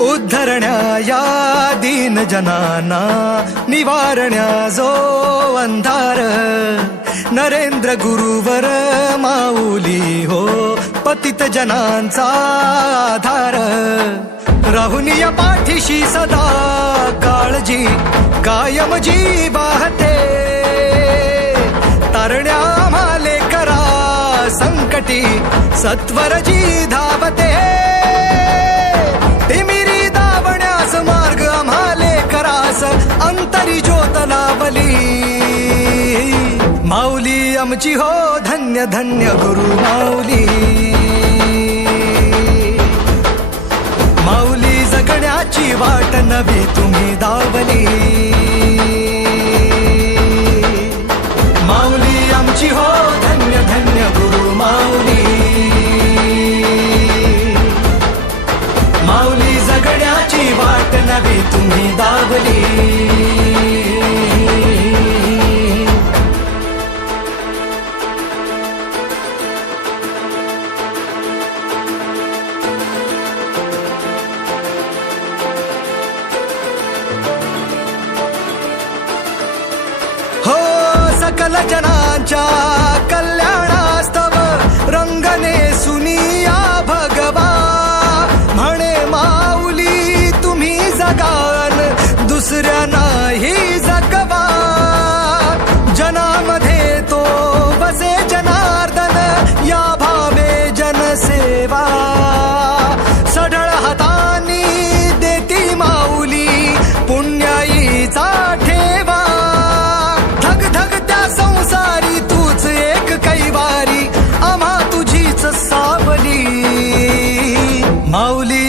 उद्धरण्या या दीन जनांना, निवारण्या जो अंधार, नरेंद्र गुरुवर माऊली हो, पतित जनांचा आधार. राहुनी या पाठीशी सदा काळजी, कायम जी वाहते, तारण्या आम्हाले करा संकटी, सत्वर जी धावते. तिमिरी दावण्यास मार्ग आम्हाले करास, अंतरी ज्योत लावली. माऊली आमची हो धन्य धन्य गुरु माऊली. माऊली जगण्याची वाट नवी तुम्ही दावली. माऊली आमची हो धन्य धन्य गुरु माऊली. माऊली जगण्याची वाट नवी तुम्ही दावली. सकल जनांच्या कल्याणास्तव रंगने सुनिया भगवा. म्हणे माऊली तुम्ही जगान दुसऱ्या नाही जगवा. जनामध्ये तो बसे जनार्दन, या भावे जनसेवा. सढळ हातानी देती माऊली पुण्याईचा ठेवा. धग धग त्या संसारी तूच एक कैवारी, आम्हा तुझीच सावली. माऊली